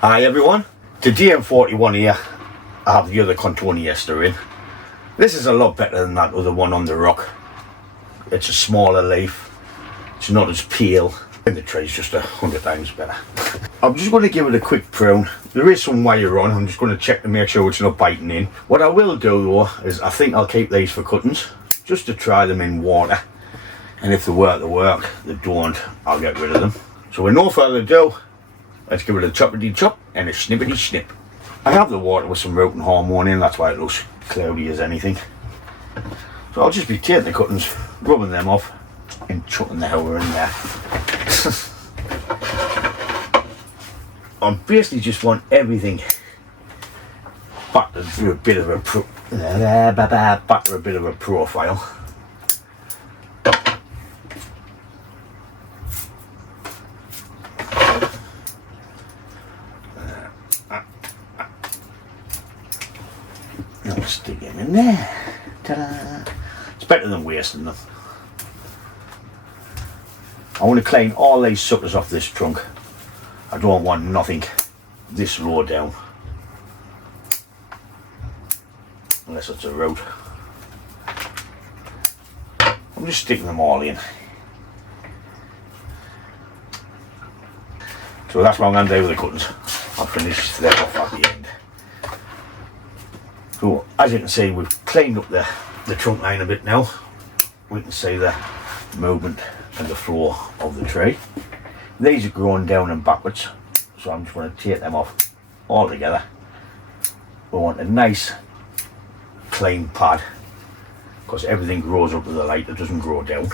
Hi everyone, today I'm 41 here. I have the other cotoneaster in. This is a lot better than that other one on the rock. It's a smaller leaf, it's not as pale, and the tray's just 100 times better. I'm just going to give it a quick prune. There is some wire on, I'm just going to check to make sure it's not biting in. What I will do though is I think I'll keep these for cuttings, just to try them in water. And if they work, they work. They don't, I'll get rid of them. So with no further ado, let's give it a choppity chop and a snippety snip. I have the water with some rooting hormone in, that's why it looks cloudy as anything. So I'll just be taking the cuttings, rubbing them off and chucking the hell in there. I basically just want everything back to a bit of a profile. I'll stick him in there. Ta-da! It's better than wasting them. I want to clean all these suckers off this trunk. I don't want nothing this low down. Unless it's a root. I'm just sticking them all in. So that's what I'm going to do with the cuttings. I'll finish them off at the end. So as you can see, we've cleaned up the trunk line a bit now. We can see the movement and the flow of the tray. These are growing down and backwards, so I'm just going to take them off all together. We want a nice clean pad, because everything grows up to the light, it doesn't grow down.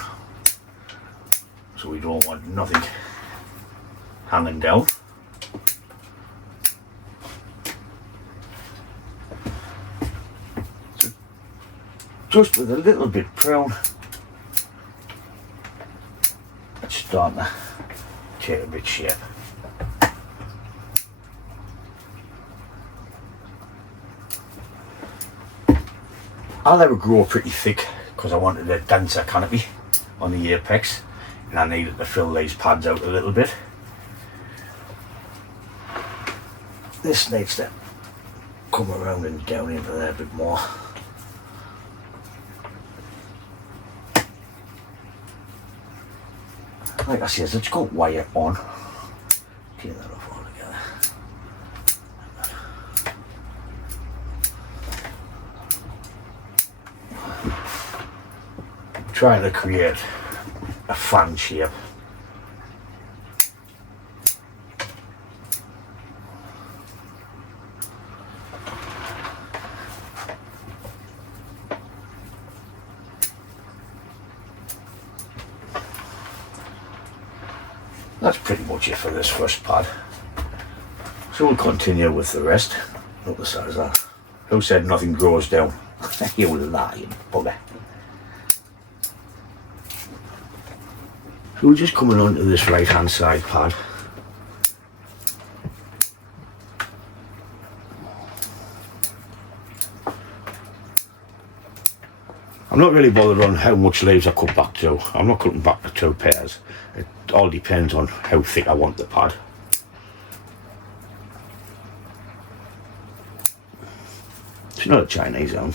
So we don't want nothing hanging down. Just with a little bit prune, it's starting to take a bit shape. I'll let it grow pretty thick because I wanted a denser canopy on the apex, and I needed to fill these pads out a little bit. This needs to come around and down into there a bit more. Like I said, it's got wire on. Take that off all together. Trying to create a fan shape. That's pretty much it for this first pad. So we'll continue with the rest. Look the size of that. Who said nothing grows down? You lying bugger. So we're just coming onto this right hand side pad. I'm not really bothered on how much leaves I cut back to. I'm not cutting back to 2 pairs. It all depends on how thick I want the pad. It's not a Chinese elm.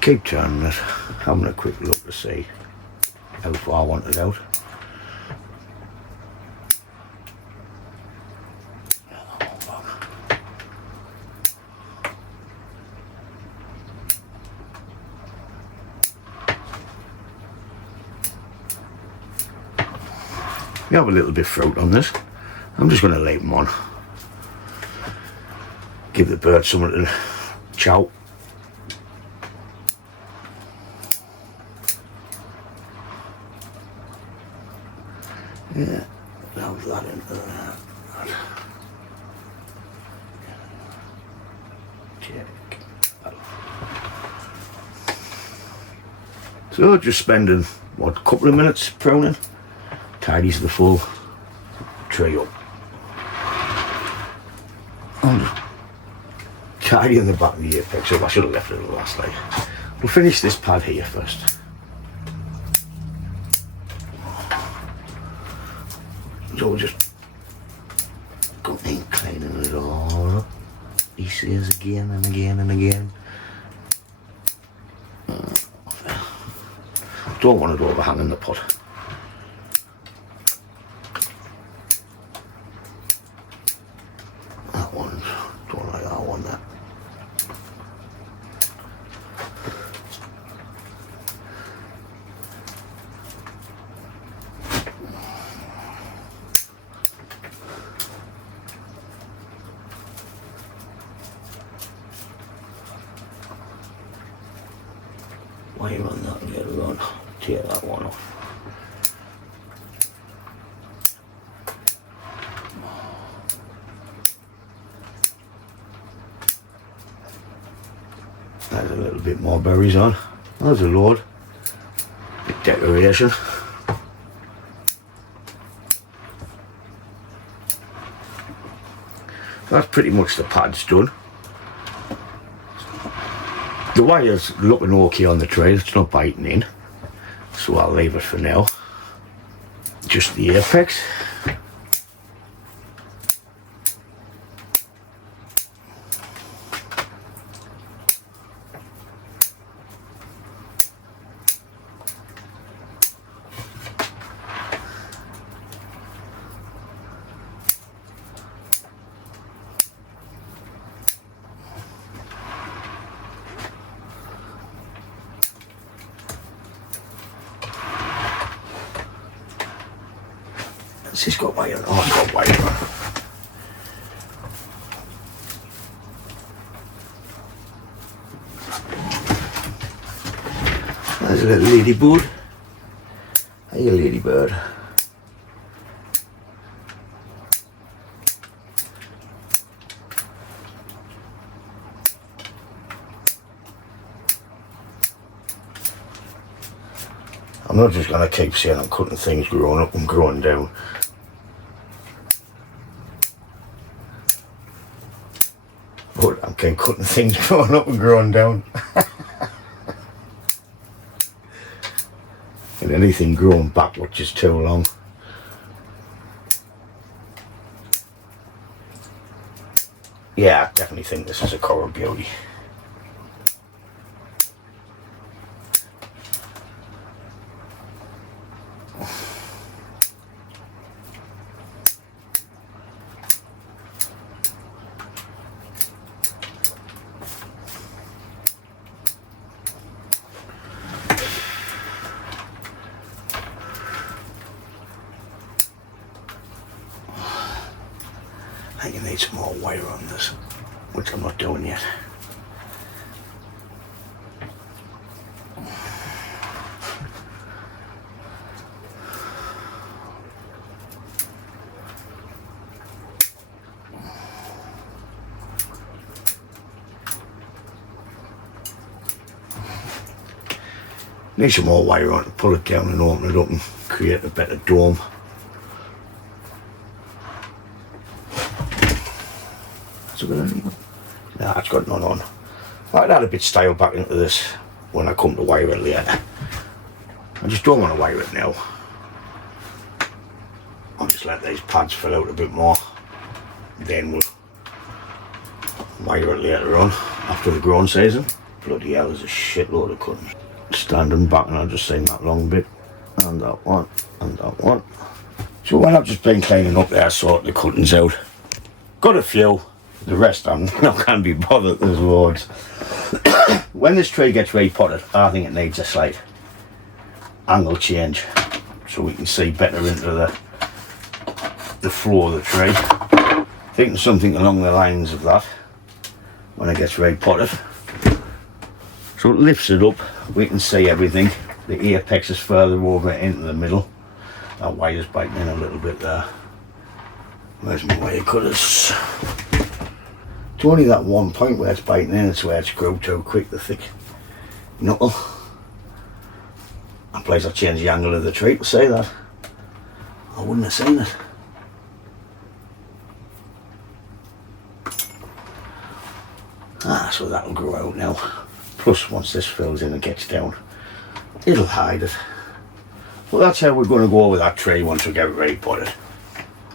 Keep turning it, having a quick look to see how far I want it out. We have a little bit of fruit on this. I'm just going to leave them on. Give the bird something to chow. Yeah, love that into that. Check. So just spending what, couple of minutes pruning, tidies the full tray up. I'm just tidying the back of the apex up. I should have left it at the last leg. We'll finish this pad here first. So we'll just go in cleaning it all up. He says again and again and again. Don't want it overhanging the pot. That one, don't like that one there. Wire on that later on. Tear that one off. There's a little bit more berries on. There's a load. Bit decoration. That's pretty much the pad's done. The wire's looking okay on the tray, it's not biting in, so I'll leave it for now. Just the apex. She's got wire. Oh, I've got wire. There's a little ladybird. Hey, ladybird. I'm not just going to keep saying I'm cutting things growing up and growing down. But I'm cutting things growing up and growing down. And anything growing backwards is too long. Yeah, I definitely think this is a coral beauty. I think you need some more wire on this, which I'm not doing yet. Need some more wire on to pull it down and open it up and create a better dome. Nah, it's got none on. I'd add a bit style back into this when I come to wire it later. I just don't want to wire it now. I'll just let these pads fill out a bit more. Then we'll wire it later on after the growing season. Bloody hell, there's a shitload of cuttings. Standing back and I've just seen that long bit. And that one, and that one. So when I've just been cleaning up there, sorting the cuttings out. Got a few. The rest I'm not going to be bothered, there's loads. When this tree gets repotted, I think it needs a slight angle change so we can see better into the floor of the tree. Thinking something along the lines of that when it gets repotted. So it lifts it up, we can see everything. The apex is further over into the middle. That wire's biting in a little bit there. Where's my wire cutters? It's only that one point where it's biting in, it's where it's grew too quick, the thick knuckle. That place I changed the angle of the tree to say that. I wouldn't have seen it. So that'll grow out now. Plus once this fills in and gets down, it'll hide it. Well, that's how we're going to go with that tree once we get ready to put it.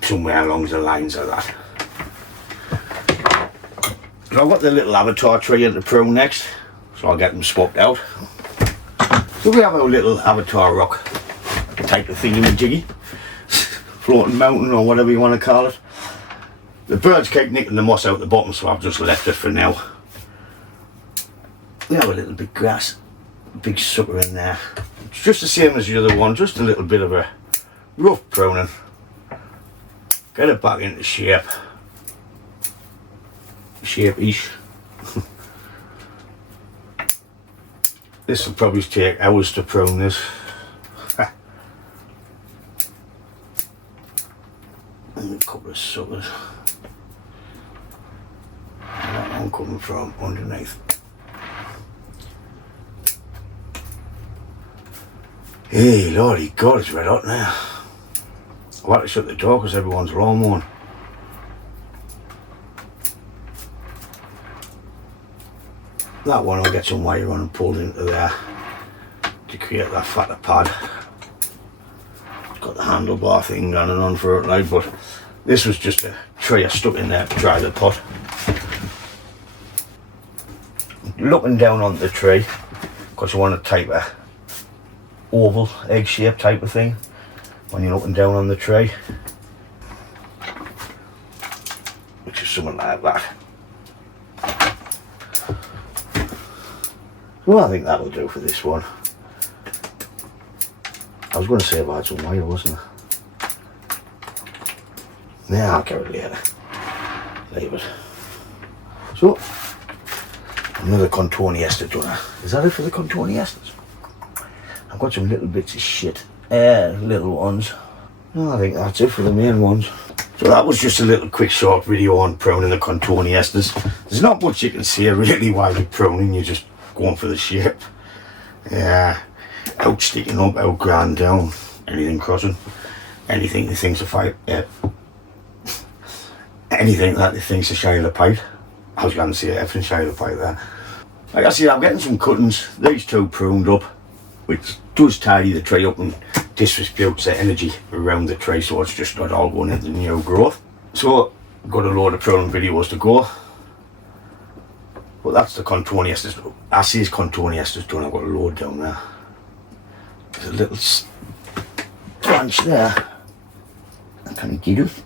Somewhere along the lines of that. So I've got the little avatar tree in the prune next, so I'll get them swapped out. So we have our little avatar rock type of thingy-majiggy. Floating mountain or whatever you want to call it. The birds keep nicking the moss out the bottom, so I've just left it for now. We have a little bit grass, big sucker in there. It's just the same as the other one, just a little bit of a rough pruning. Get it back into shape. Shape-ish. This will probably take hours to prune this. And a couple of suckers. And that one coming from underneath. Hey, lordy God, it's red hot now. I've had to shut the door because everyone's lawn mowing. That one I'll get some wire on and pulled into there to create that fatter pad. It's got the handlebar thing going on for it, like, but this was just a tray I stuck in there to dry the pot. Looking down on the tree, because I want a type of oval, egg shape type of thing when you're looking down on the tray, which is something like that. Well, I think that'll do for this one. I was going to say about some wire, wasn't I? Yeah, I'll get it later. Leave it. So, another Cotoneaster done. Is that it for the Cotoneasters? I've got some little bits of shit. Little ones. No, I think that's it for the main ones. So that was just a little quick short video on pruning the Cotoneasters. There's not much you can see really while you're pruning, you're just going for the shape. Yeah, out sticking up, out ground down, anything crossing, anything that thinks a fight, anything that they think's a shy of the pipe. I was going to say everything shy of the pipe there. Like I see, I'm getting some cuttings, these two pruned up, which does tidy the tree up and distributes the energy around the tree, so it's just not all going into new growth. So I've got a load of pruning videos to go. But that's the Cotoneasters. I see his Cotoneasters done. I've got a load down there. There's a little branch there. Can you get it?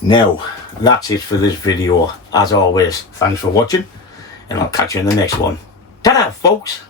Now, that's it for this video. As always, thanks for watching, and I'll catch you in the next one. Ta-da, folks!